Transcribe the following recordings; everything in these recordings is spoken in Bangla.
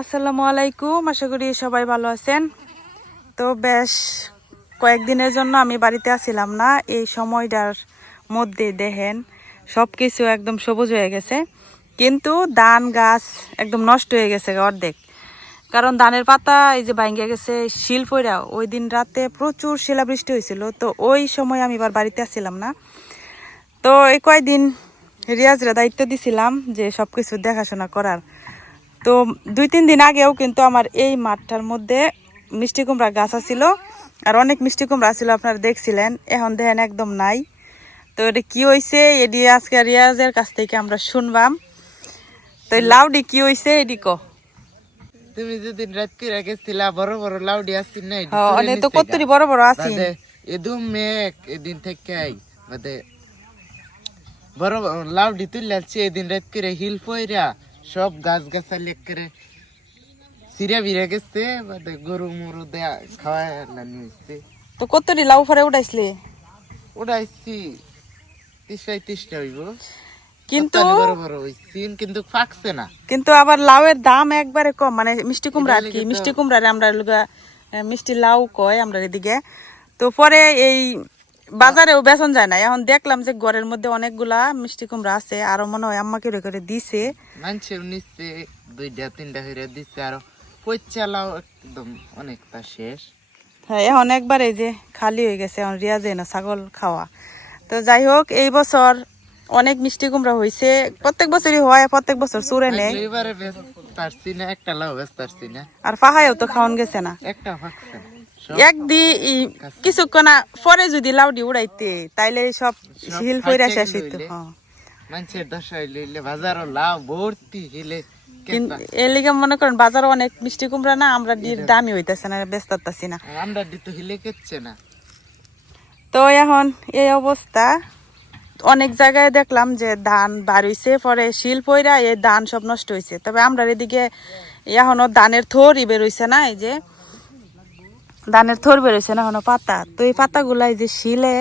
আসসালামু আলাইকুম, আশা করি সবাই ভালো আছেন। তো বেশ কয়েকদিনের জন্য আমি বাড়িতে আসছিলাম না। এই সময়টার মধ্যে দেখেন সব কিছু একদম সবুজ হয়ে গেছে, কিন্তু ধান গাছ একদম নষ্ট হয়ে গেছে অর্ধেক। কারণ ধানের পাতা এই যে ভাঙ্গে গেছে শিল পইরা, ওই দিন রাতে প্রচুর শিলাবৃষ্টি হয়েছিল। তো ওই সময় আমি এবার বাড়িতে আসছিলাম না। তো এই কয়দিন রিয়াজরা দায়িত্ব দিছিলাম যে সব কিছু দেখাশোনা করার। তো 2-3 দিন আগেও কিন্তু আমার এই মাঠটার মধ্যে মিষ্টি কুমড়া গাছ ছিল, আর অনেক মিষ্টি কুমড়া ছিল, আপনারা দেখছিলেন। এখন দেখেন একদম নাই। তো এটা কি হয়েছে, এটি আজকে রিয়াজের কাছ থেকে আমরা শুনবাম। তো এই লাউডি কি হয়েছে এডি কো। তুমি যেদিন রাত করে গেছিলা বড় বড় লাউডি আসছিল না, অনেক তো কতরি বড় বড় আছে। এদম মেঘ এদিন থেকে বাদে বড় লাউডি তুললাছি এদিন রাত করে হিল পয়রা সব গাছ গাছালি করে সিরিয়া বিরা গেছে, বাদে গরু মরু দেয়া খাওয়া নিয়েছে। তো কতরি লাউ ফরে উঠাইছলি? উড়াইছি 30-35টা হইব, কিন্তু বড় বড় হইছে, কিন্তু ফাকছে না। কিন্তু আবার লাউয়ের দাম একবারে কম, মানে মিষ্টি কুমড়া আর কি, মিষ্টি কুমড়ারে আমরা মিষ্টি লাউ কয় আমরা এদিকে। তো পরে এই বাজারেও বেচন যায় না। এখন দেখলাম যে ঘরের মধ্যে অনেকগুলা মিষ্টি কুমড়া আছে, আরো মনে হয় আম্মা করে করে দিছে, মানুষের নিচ্ছে 2-3টা হইরা দিচ্ছে। আর পচালাও একদম অনেকটা শেষ। হ্যাঁ, এখন একবার এই যে খালি হয়ে গেছে, এখন রিয়া যায় না ছাগল খাওয়া। তো যাই হোক, এই বছর অনেক মিষ্টি কুমড়া হয়েছে, প্রত্যেক বছরই হয়, প্রত্যেক বছর চুরে নেয়। এবারে ব্যস্ত পারছি না, একটা লাউ ব্যস্ত পারছি না, আর পাহায়ও তো খাওয়ান গেছে না। একটা ফাঁকছে না। কিছুক্ষণ পরে যদি লাউডি উড়াইতে তাইলে সব হিল পইরা শেষ হইতো। মানুষের দশা হইলে বাজারও লাউ ভর্তি হিলে। এর লিগে মনে করেন বাজারে অনেক মিষ্টি কুমড়া না, আমরা দামি হইতেছে না, ব্যস্ত পারতাছি না। আমরা দিতে হিলে কেচ্ছে না। তো এখন এই অবস্থা। অনেক জায়গায় দেখলাম যে ধান বার হইছে, পরে শিল পইরা এই ধান সব নষ্ট হয়েছে। তবে আমরা এদিকে এখনো ধানের থরই বেরোইছে না, এই যে ধানের থর বেরোইছে না এখনো পাতা। তো এই পাতাগুলা এই যে শিলে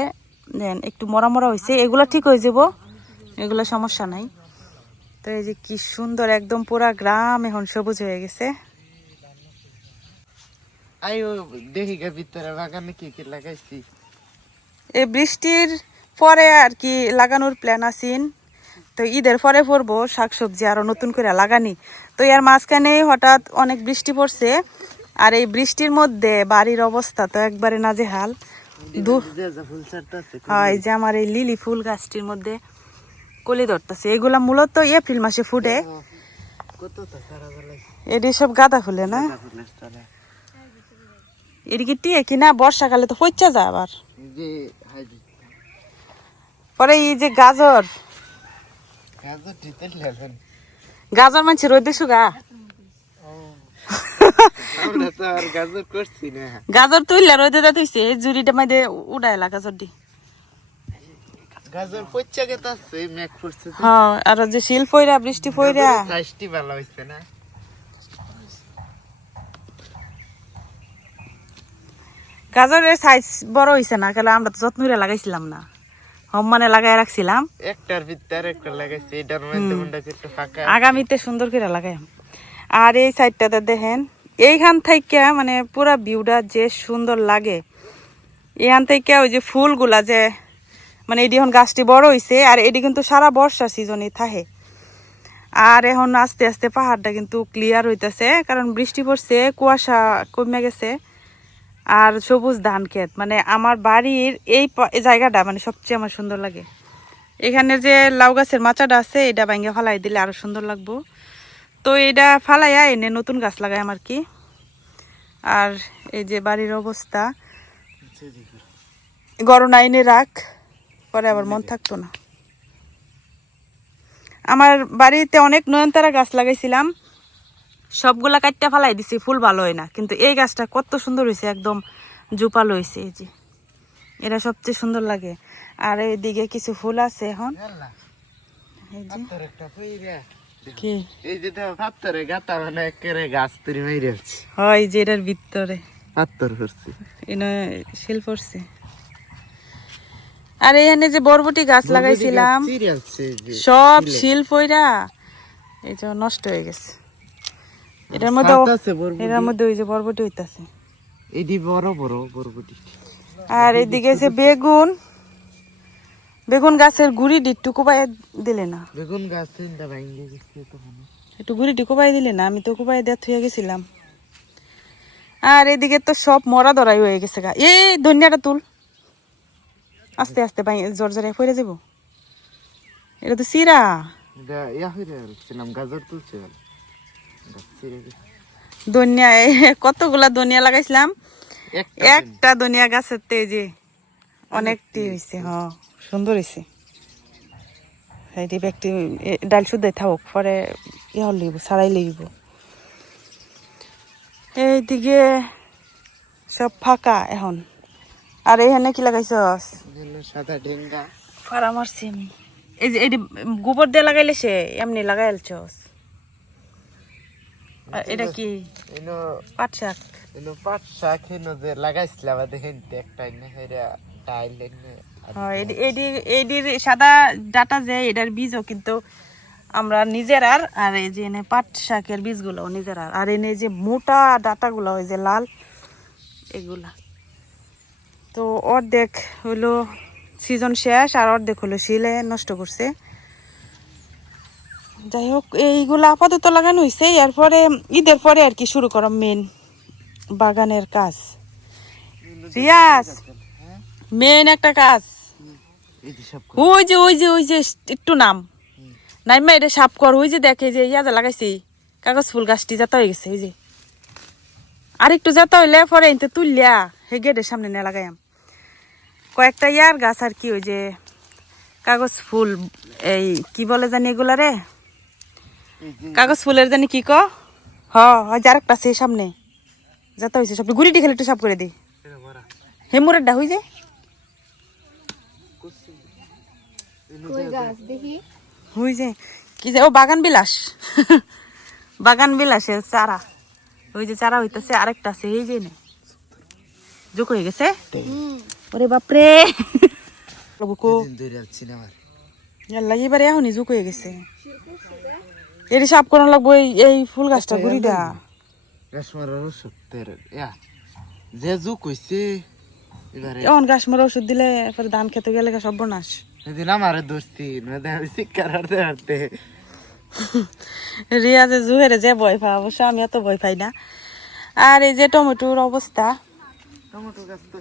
একটু মরা মরা হয়েছে, এগুলা ঠিক হয়ে যাব, এগুলা সমস্যা নাই। তো এই যে কি সুন্দর একদম পুরা গ্রাম এখন সবুজ হয়ে গেছে। আইও দেখি গে ভিতরে বাগানে কি কি লাগাইছি। এই বৃষ্টির পরে আর কি লাগানোর প্ল্যান আছেন। তো ঈদের পরে পড়বো শাকসবজি আরো নতুন করে লাগানি। তো এর মাঝখানে হঠাৎ অনেক বৃষ্টি পড়ছে, আর এই বৃষ্টির মধ্যে বাড়ির অবস্থা তো একবারে নাজেহাল। হ্যাঁ, এই যে আমার এই লিলি ফুল গাছটির মধ্যে কলি ধরতেছে, এগুলা মূলত এপ্রিল মাসে ফুটে। এটি সব গাঁদা ফুলে না, এদিকে টিয়ে কিনা বর্ষাকালে তো পচা যায় আবার। পরে এই যে গাজর গাজর মানছে রোদে শুগা গাজর তুইলা রোদে দা তুইছে এই জুড়িটা মাইদে উড়াইলা গাজর দি। গাজর পচা গেতাছে, মেঘ পড়ছে। হ্যাঁ, আর যে শিল পইরা বৃষ্টি পইরা সাইজটি ভালো হইছে না। গাজরের সাইজ বড় হইছে না, কারণ আমরা তো যত্ন করে লাগাইছিলাম না, মানে লাগাই রাখছিলাম। একটার ভিতরে একটা লাগাইছি, এটার মধ্যে মন্ডা একটু ফাঁকা, আগামীতে সুন্দর করে লাগাই। আর এই সাইডটাতে দেখেন, এইখান থেকে মানে পুরা ভিউটা যে সুন্দর লাগে। এখান থেকে ওই যে ফুলগুলা যে মানে এটি এখন গাছটি বড় হইছে, আর এটি কিন্তু সারা বর্ষা সিজনে থাকে। আর এখন আস্তে আস্তে পাহাড়টা কিন্তু ক্লিয়ার হইতেছে, কারণ বৃষ্টি পড়ছে, কুয়াশা কমে গেছে। আর সবুজ ধান ক্ষেত, মানে আমার বাড়ির এই জায়গাটা মানে সবচেয়ে আমার সুন্দর লাগে। এখানে যে লাউ গাছের মাচাটা আছে, এটা ভাঙ্গে ফালাই দিলে আরো সুন্দর লাগবো। তো এটা ফালাইয়া এনে নতুন গাছ লাগাই আমার কি। আর এই যে বাড়ির অবস্থা, গরম এনে রাখ, পরে আবার মন থাকতো না। আমার বাড়িতে অনেক নয়নতারা গাছ লাগাইছিলাম, সবগুলা কাটতে ফালাই দিছি, ফুল ভালো হয় না। কিন্তু এই গাছটা কত সুন্দর হয়েছে, একদম জুপালো হয়েছে। এই যে এটা সবচেয়ে সুন্দর লাগে। আর এইদিকে কিছু ফুল আছে এখন। এই যে পাথরে গাতা মানে একেবারে গাছ তৈরি হয়ে যাচ্ছে। হয় যে এটার ভিতরে পাথর করছে, এনে শিল পড়ছে। আর এখানে যে বরবটি গাছ লাগাইছিলাম সব শিল পইরা এই যে নষ্ট হয়ে গেছে। এটার মধ্যে সাত আছে বরবটি। এটার মধ্যে ওই যে বরবটি হইতাছে। এডি বড় বড় বরবটি। আর এদিকে আছে বেগুন। বেগুন গাছের গুড়ি একটু কোপাই দিলে না? বেগুন গাছ তিনটা ভাঙ্গে গেছে তো মনে। একটু গুড়িটি কোপাই দিলে না? আমি তো কোপাই দিয়ে থুয়ে গেছিলাম। আর এদিকে তো সব মরা ধরাই হয়ে গেছে গা। এই ধনিয়াটা তুল, আস্তে আস্তে জোর জোরে পড়ে যাব। এটা তো চিরা। এটা ইয়া হইরে ছিলাম গাজর তুলছে গাছ ছিঁড়ে গেছে। ধনিয়া কতগুলা ধনিয়া লাগাইছিলাম, একটা একটা ধনিয়া গাছের তেজে অনেকটি হয়েছে। হ, সুন্দর হয়েছে। এইটি ব্যক্তি ডাল শুদ্ধই থাকুক, পরে ইহর লিখব, ছাড়াই লিখব। এইদিকে সব ফাঁকা এখন। আর এইখানে কি লাগাইছস? সাদা ঢেঙ্গা ফাড়া মারছি আমি। এই যে এটি গোবর দিয়ে লাগাইলে সে এমনি লাগাই আলছস। এটা কি এনো পাট শাক? এনো পাট শাক এনো যে লাগাইছিলাম দেখেন একটা এনে হেরা টাইল এনে। হ্যাঁ, এডির সাদা ডাটা যে এটার বীজও কিন্তু আমরা নিজেরার। আর এই যে এনে পাট শাকের বীজগুলো নিজেরার। আর এনে যে মোটা ডাটাগুলো ওই যে লাল, এগুলা তো অর্ধেক হইলো সিজন শেষ, আর অর্ধেক হলো শিলে নষ্ট করছে। যাই হোক, এইগুলো আপাতত লাগানো হয়েছে। এরপরে ঈদের পরে আর কি শুরু করা মেন বাগানের কাজ। রিয়াজ, মেন একটা কাজ ওই যে একটু নাম নাইমা এটা সাফ কর। ওই যে দেখে যে ইয়াজা লাগাইছি কাগজ ফুল গাছটি যাতা হয়ে গেছে। ওই যে আর একটু যাতা হইলে পরে এনতে তুললিয়া হে গেটের সামনে নিয়ে লাগাইম কয়েকটা ইয়ার গাছ আর কি। ওই যে কাগজ ফুল, এই কি বলে জানি এগুলা রে, কাগজ ফুলের জানি কি ক। হয় যার একটা সেই সামনে যাতা হয়েছে সব গুড়িটি খেলে একটু সাফ করে দি। হেমুরের ডা হই যে হই যে কি যে ও বাগান বিলাস। বাগান বিলাসের চারা, ওই যে চারা হইতেছে। আরেকটা আছে এই যে যোগ হয়ে গেছে। ওরে বাপরে, এবারে এখনই যোগ হয়ে গেছে। এটি সাফ করানো লাগবো এই ফুল গাছটা ঘুরি দা। যে যুগ হইছে এবারে এখন গাছ মরা ওষুধ দিলে পরে ধান খেতে গেলে সর্বনাশ। সেদিন আমার দোস্তি শিক্ষার হারতে হারতে রিয়াজে জুহেরে যে ভয় পায়, অবশ্য আমি এত ভয় পাই না। আর এই যে টমেটোর অবস্থা, টমেটো গাছ তো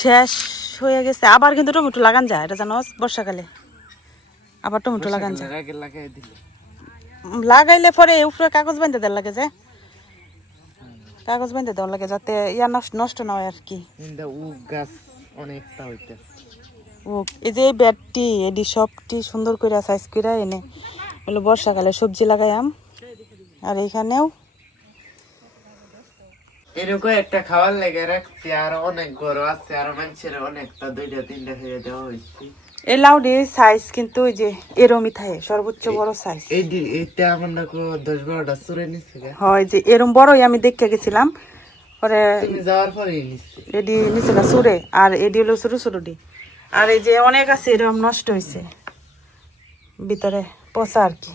শেষ হয়ে গেছে। আবার কিন্তু টমেটো লাগান যায়, এটা জানো, বর্ষাকালে আবার টমেটো লাগান যায়। লাগাই দিলে লাগাইলে পরে উপরে কাগজ বাঁধতে দেওয়ার লাগে, যে কাগজ বাঁধতে দেওয়ার লাগে যাতে ইয়া নষ্ট না হয় আর কি। গাছ অনেকটা হইতে ও এই যে ব্যাটটি এডি সবটি সুন্দর করে সাইজ করে এনে বলে বর্ষাকালে সবজি লাগাইম। আর এইখানেও এরকম একটা খাবার লেগে রাখছি, আর অনেক বড় আছে, আর মানুষের অনেকটা দুইটা তিনটা হয়ে দেওয়া হয়েছে। এই লাউডির সাইজ কিন্তু ওই যে এরমই থাকে, সর্বোচ্চ বড় সাইজ। এইটা আমার না 10-12টা চুরে নিচ্ছে। হয় যে এরম বড়ই আমি দেখে গেছিলাম, পরে তুমি যাওয়ার পরে নিচ্ছে এডি নিছিল চুরে, আর এডি হলো ছোট ছোট ডি। আর এই যে অনেক আছে এরকম নষ্ট হয়েছে ভিতরে পচা আর কি।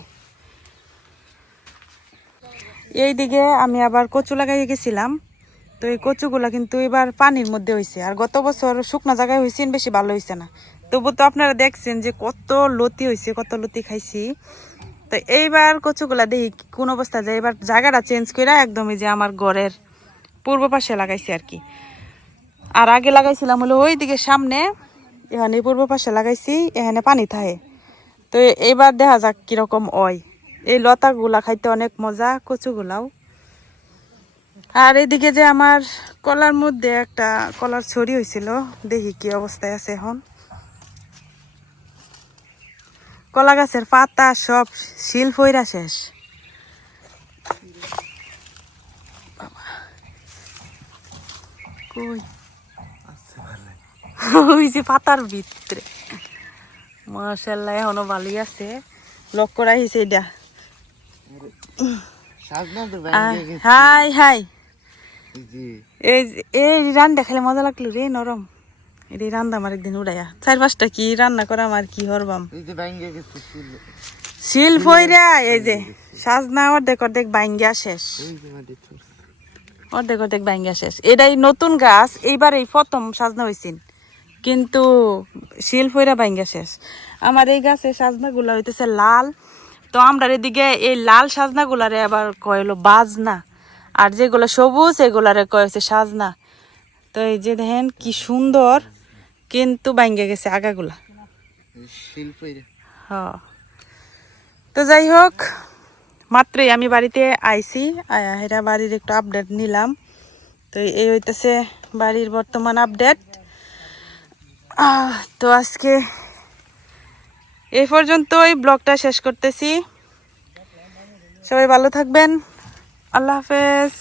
এইদিকে আমি আবার কচু লাগাই গেছিলাম, তো এই কচুগুলা কিন্তু এবার পানির মধ্যে হয়েছে। আর গত বছর শুকনা জায়গায় হয়েছে, বেশি ভালো হয়েছে না। তবু তো আপনারা দেখছেন যে কত লতি হয়েছে, কত লতি খাইছি। তো এইবার কচুগুলা দেখি কোন অবস্থা যায়। এবার জায়গাটা চেঞ্জ করে একদমই যে আমার ঘরের পূর্ব পাশে লাগাইছি আর কি। আর আগে লাগাইছিলাম হলো ওই দিকে সামনে, এখানে পূর্ব পাশে লাগাইছি, এখানে পানি থাকে। তো এইবার দেখা যাক কিরকম হয়। এই লতাগুলা খাইতে অনেক মজা, কচুগুলাও। আর এদিকে যে আমার কলার মধ্যে একটা কলার ছড়ি হয়েছিল, দেখি কি অবস্থায় আছে এখন। কলা গাছের পাতা সব শিল ফইরা শেষ। কই ওই যে পাতার ভিতরে, মাশাআল্লাহ এখনো ভালোই আছে। লক্ষ্য রাখিছে এটা। হাই হাই, এই রান্না খেলে মজা লাগলো রে, নরম। এটি রান্না আমার একদিন উড়াইয়া 4-5টা কি রান্না করা আমার কি হরবাম। শিল ফইরা এই যে সাজনা অর্ধেক অর্ধেক বাইঙ্গা শেষ, অর্ধেক অর্ধেক বাইঙ্গা শেষ। এটাই নতুন গাছ, এইবার এই প্রথম সাজনা হয়েছিল, কিন্তু শিল ফইরা বাইঙ্গা শেষ। আমার এই গাছে সাজনা গুলা হইতেছে লাল, তো আমরা এদিকে এই লাল সাজনা গুলারে আবার কয়লো বাজনা, আর যেগুলো সবুজ এগুলারে কয় হচ্ছে সাজনা। তো এই যে দেখেন কি সুন্দর, কিন্তু বাইঙ্গা গেছে আগাগুলা। হ্যাঁ, তো যাই হোক, মাত্রই আমি বাড়িতে আইছি, এরা বাড়ির একটু আপডেট নিলাম। তো এই হইতেছে বাড়ির বর্তমান আপডেট। তো আজকে এই পর্যন্তই ব্লগটা শেষ করতেছি। সবাই ভালো থাকবেন, আল্লাহ হাফেজ।